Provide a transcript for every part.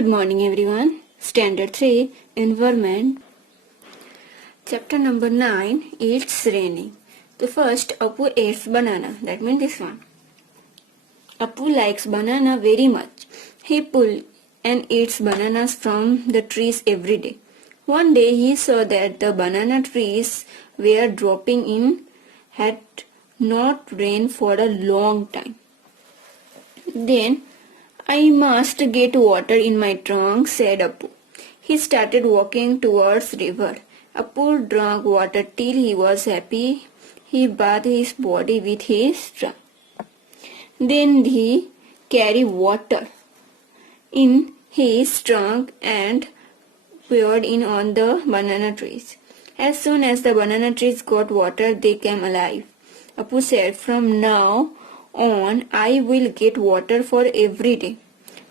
Good morning everyone. Standard 3 Environment. Chapter number 9 It's Raining. The first Apu eats banana. That means this one. Apu likes banana very much. He pulls and eats bananas from the trees every day. One day he saw that the banana trees were dropping in had not rained for a long time. Then I must get water in my trunk, said Apu. He started walking towards river. Apu drank water till he was happy. He bathed his body with his trunk. Then he carried water in his trunk and poured in on the banana trees. As soon as the banana trees got water, they came alive. Apu said, "From now on, I will get water for every day.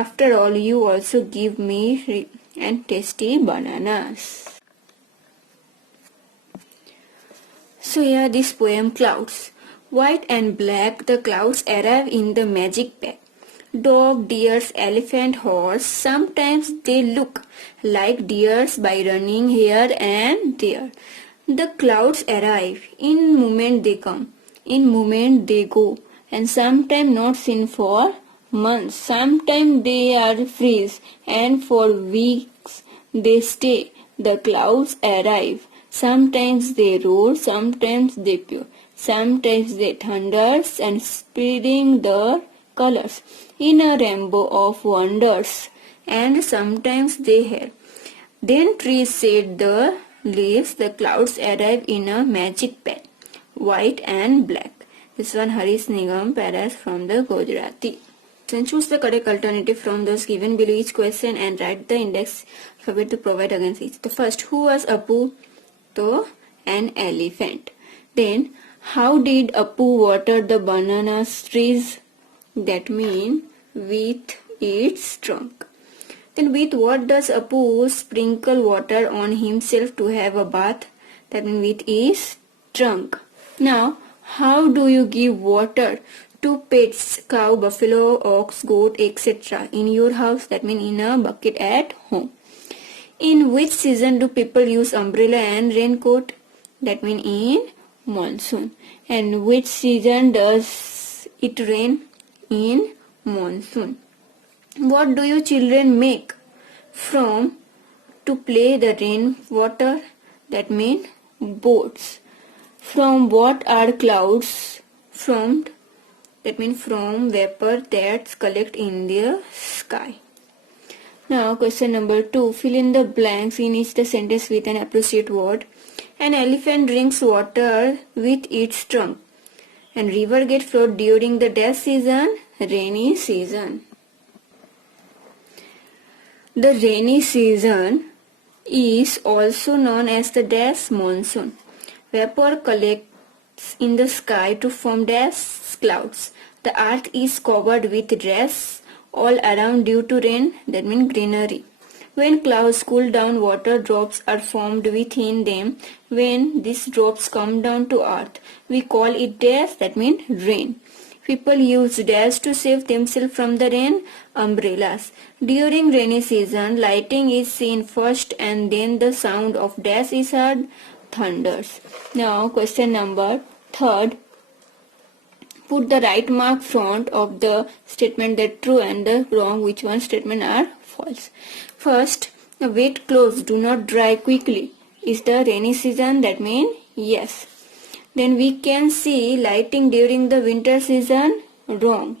After all, you also give me and tasty bananas." So here this poem Clouds. White and black, the clouds arrive in the magic bag. Dog, deers, elephant, horse, sometimes they look like deers by running here and there. The clouds arrive, in moment they come, in moment they go, and sometimes not seen for months, sometimes they are freeze, and for weeks they stay. The clouds arrive, sometimes they roar, sometimes they pour, sometimes they thunders and spreading their colors in a rainbow of wonders, and sometimes they hail. Then trees shed the leaves, the clouds arrive in a magic bag, white and black. This one Harish Nigam paras from the Gujarati. Then choose the correct alternative from those given below each question and write the index alphabet to provide against each. The first, who was Apu? So, an elephant. Then, how did Apu water the banana trees? That means with its trunk. Then with what does Apu sprinkle water on himself to have a bath? That means with his trunk. Now, how do you give water to pets, cow, buffalo, ox, goat, etc. in your house? That means in a bucket at home. In which season do people use umbrella and raincoat? That means in monsoon. And which season does it rain? In monsoon. What do you children make from to play the rain water? That means boats. From what are clouds formed? That means from vapor that's collect in the sky. Now question number 2. Fill in the blanks. Finish the sentence with an appropriate word. An elephant drinks water with its trunk. And river get flowed during the dash season, rainy season. The rainy season is also known as the dash monsoon. Vapor collects in the sky to form dash clouds. The earth is covered with grass all around due to rain, that means greenery. When clouds cool down, water drops are formed within them. When these drops come down to earth, we call it dash, that means rain. People use dash to save themselves from the rain, umbrellas. During rainy season, lightning is seen first and then the sound of dash is heard, thunders. Now question number 3. Put the right mark front of the statement that true and the wrong which one statement are false. First, the wet clothes do not dry quickly. Is the rainy season? That means yes. Then we can see lighting during the winter season? Wrong.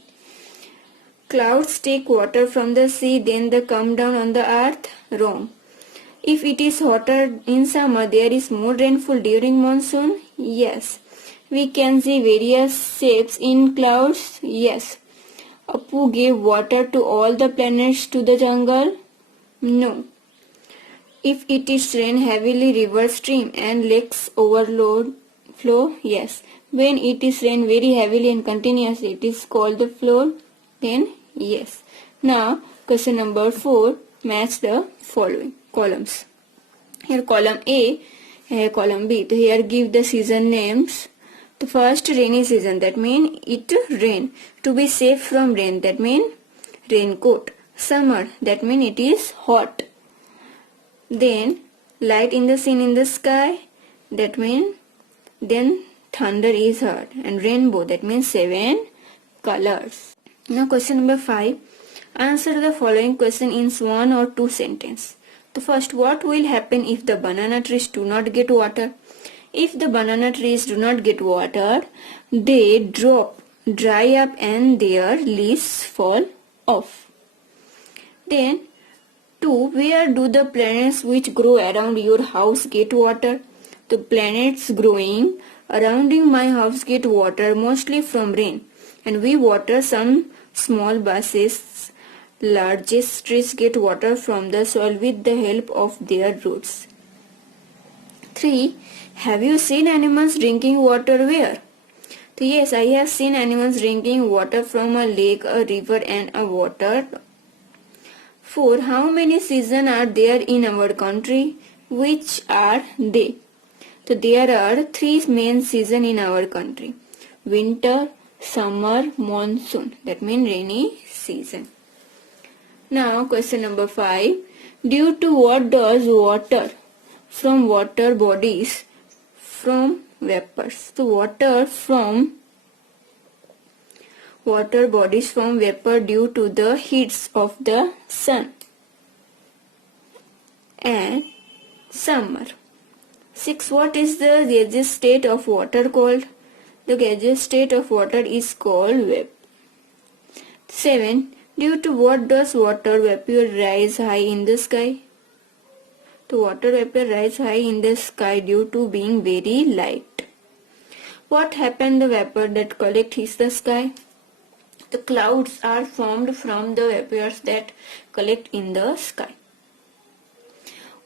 Clouds take water from the sea, then they come down on the earth? Wrong. If it is hotter in summer, there is more rainfall during monsoon? Yes. We can see various shapes in clouds? Yes. Apu gave water to all the planets to the jungle? No. If it is rain heavily, rivers stream and lakes flow? Yes. When it is rain very heavily and continuously, it is called the flood? Then yes. Now question number 4. Match the following columns. Here column A, here column B. So here give the season names. The first, rainy season, that means it rain. To be safe from rain, that means raincoat. summer, that means it is hot. Then light in the seen in the sky, that means then thunder is heard. And rainbow, that means 7 colors. Now question number 5. Answer the following question in 1 or 2 sentences. The first, what will happen if the banana trees do not get water? If the banana trees do not get water, they dry up and their leaves fall off. Then 2. Where do the planets which grow around your house get water? The planets growing around my house get water mostly from rain, and we water some small basins. Largest trees get water from the soil with the help of their roots. 3. Have you seen animals drinking water where? So yes, I have seen animals drinking water from a lake, a river and a water. 4. How many seasons are there in our country? Which are they? So there are 3 main seasons in our country. Winter, summer, monsoon. That means rainy season. Now question number 5. Due to what does water from water bodies from vapors? So water bodies from vapor due to the heats of the sun and summer. 6. What is the gaseous state of water called? The gaseous state of water is called vapor. 7. Due to what does water vapor rise high in the sky? The water vapor rise high in the sky due to being very light. What happened to the vapor that collect in the sky? The clouds are formed from the vapors that collect in the sky.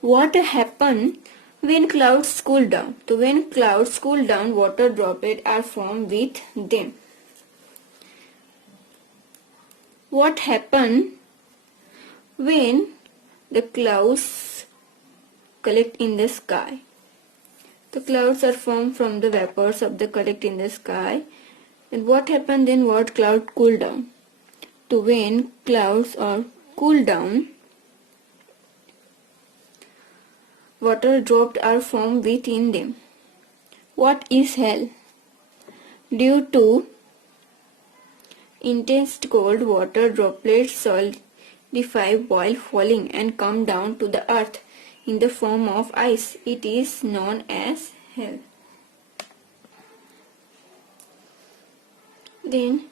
What happened when clouds cool down? So when clouds cool down, water droplets are formed with them. What happened when the clouds collect in the sky? The clouds are formed from the vapors of the collect in the sky. And what happened then? What cloud cool down? So when clouds are cool down, water drops are formed within them. What is hell? Due to intense cold, water droplets solidify while falling and come down to the earth in the form of ice. It is known as hell. Then,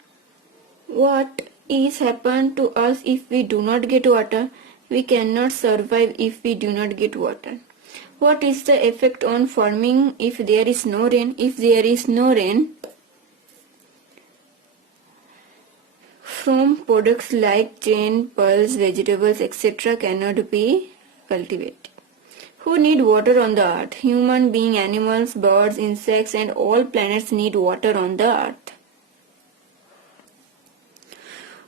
what is happen to us if we do not get water? We cannot survive if we do not get water. What is the effect on farming if there is no rain? If there is no rain, from products like grain, pulse, vegetables, etc. cannot be cultivated. Who need water on the earth? Human beings, animals, birds, insects and all planets need water on the earth.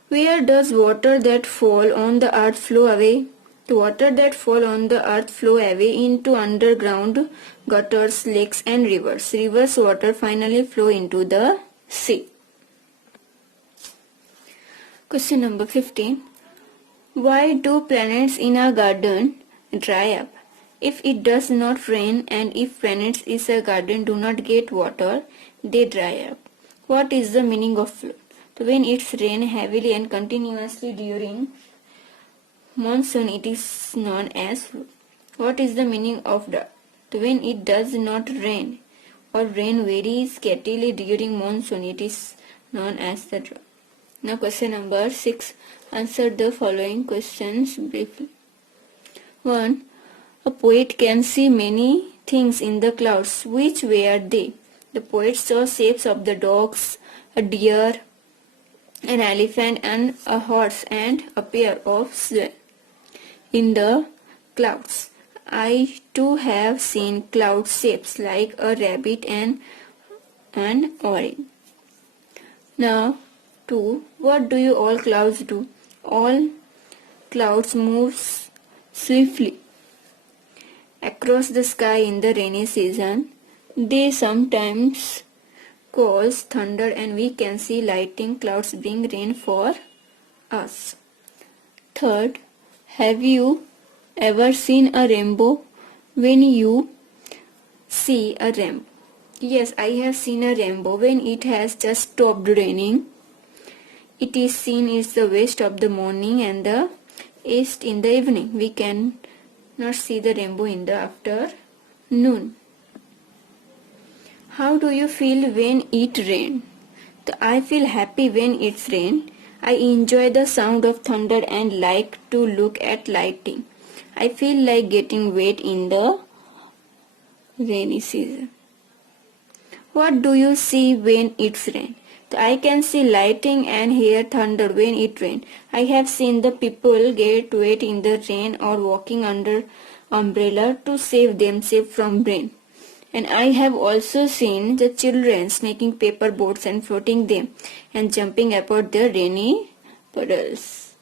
Where does water that fall on the earth flow away? The water that fall on the earth flow away into underground gutters, lakes and rivers. Rivers water finally flow into the sea. Question number 15. Why do plants in a garden dry up? If it does not rain and if plants in a garden do not get water, they dry up. What is the meaning of flood? So when it's rain heavily and continuously during monsoon, it is known as flood. What is the meaning of drought? So when it does not rain or rain very scantily during monsoon, it is known as the drought. Now question number 6. Answer the following questions briefly. 1. A poet can see many things in the clouds. Which were they? The poet saw shapes of the dogs, a deer, an elephant and a horse and a pair of swans in the clouds. I too have seen cloud shapes like a rabbit and an orange. Now 2. What do you all clouds do? All clouds move swiftly across the sky in the rainy season. They sometimes cause thunder and we can see lightning clouds bring rain for us. Third, have you ever seen a rainbow? When you see a rainbow. Yes, I have seen a rainbow when it has just stopped raining. It is seen in the west of the morning and the east in the evening. We can not see the rainbow in the afternoon. How do you feel when it rains? I feel happy when it's rain. I enjoy the sound of thunder and like to look at lightning. I feel like getting wet in the rainy season. What do you see when it's rain? I can see lightning and hear thunder when it rains. I have seen the people get wet in the rain or walking under umbrella to save themselves from rain. And I have also seen the children making paper boats and floating them and jumping about the rainy puddles.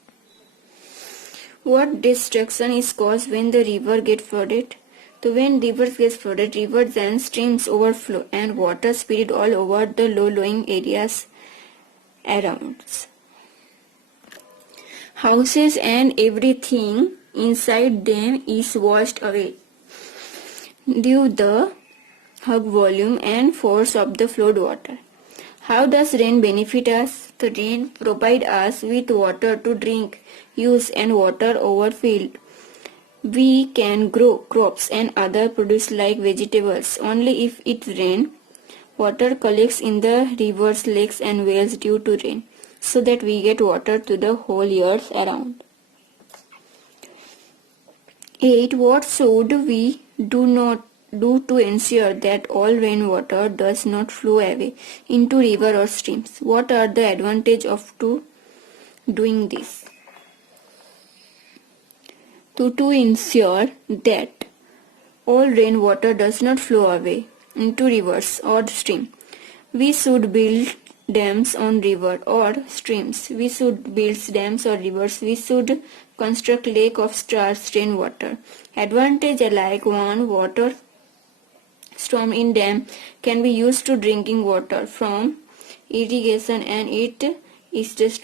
What destruction is caused when the river gets flooded? So when rivers get flooded, rivers and streams overflow and water spread all over the low-lying areas around. Houses and everything inside them is washed away due to the high volume and force of the flood water. How does rain benefit us? The rain provides us with water to drink, use and water our field. We can grow crops and other produce like vegetables only if it rains. Water collects in the rivers, lakes and wells due to rain, so that we get water to the whole year around. 8. What should we do to ensure that all rainwater does not flow away into river or streams? What are the advantages of doing this? To ensure that all rainwater does not flow away into rivers or streams, we should build dams on river or streams. We should build dams or rivers. We should construct lake of storage rainwater. Advantage like 1. Water stored in dam can be used to drinking water from irrigation and it is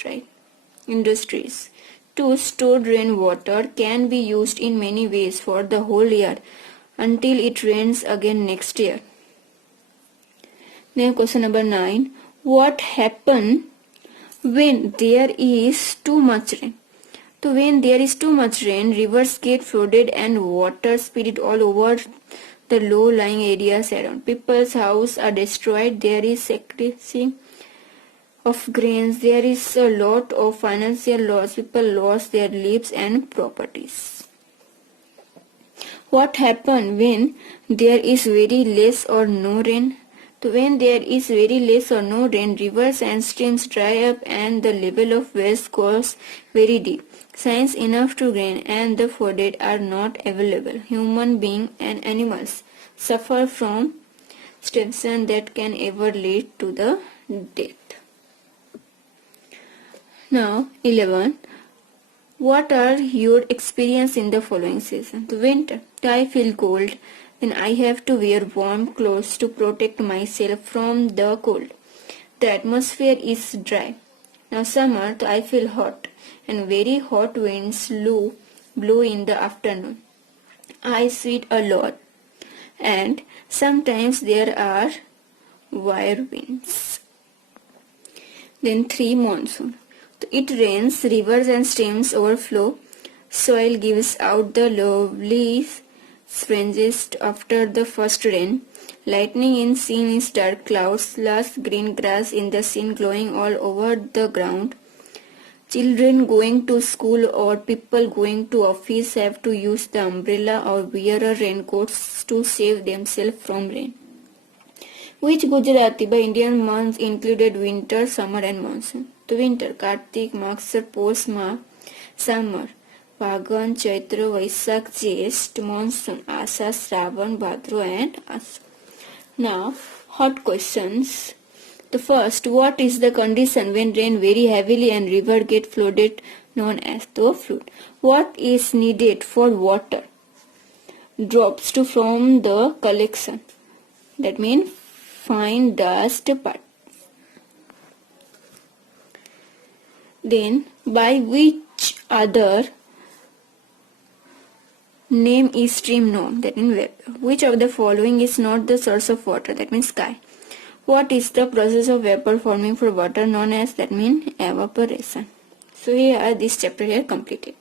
industries. 2. Stored rainwater can be used in many ways for the whole year until it rains again next year. Now question number 9. What happens when there is too much rain? So when there is too much rain, rivers get flooded and water spread all over the low-lying areas around. People's houses are destroyed. There is sacrificing of grains. There is a lot of financial loss. People lost their lives and properties. What happens when there is very less or no rain? So when there is very less or no rain, rivers and streams dry up and the level of wells goes very deep. Signs enough to rain and the flooded are not available. Human beings and animals suffer from starvation that can ever lead to the death. Now 11. What are your experience in the following season? The winter. I feel cold. Then I have to wear warm clothes to protect myself from the cold. The atmosphere is dry. Now summer, I feel hot and very hot winds blow in the afternoon. I sweat a lot and sometimes there are wire winds. Then 3. Monsoon. It rains, rivers and streams overflow. Soil gives out the lovely springes after the first rain. Lightning in seen is dark clouds, lush green grass in the scene glowing all over the ground. Children going to school or people going to office have to use the umbrella or wear a raincoat to save themselves from rain. Which Gujarati by Indian months included winter, summer and monsoon? The winter, Kartik, Maksar, Posh, Magh. Summer, Phagan, Chaitra, Vaishakh, Jyesht. Monsoon, Asha, Shravan, Bhadra and Asha. Now, hot questions. The first, what is the condition when rain very heavily and river get flooded known as the flood? What is needed for water drops to from the collection? That means fine dust part. Then by which other name is stream known, that means vapor. Which of the following is not the source of water, that means sky? What is the process of vapor forming for water known as, that means evaporation? So here this chapter here completed.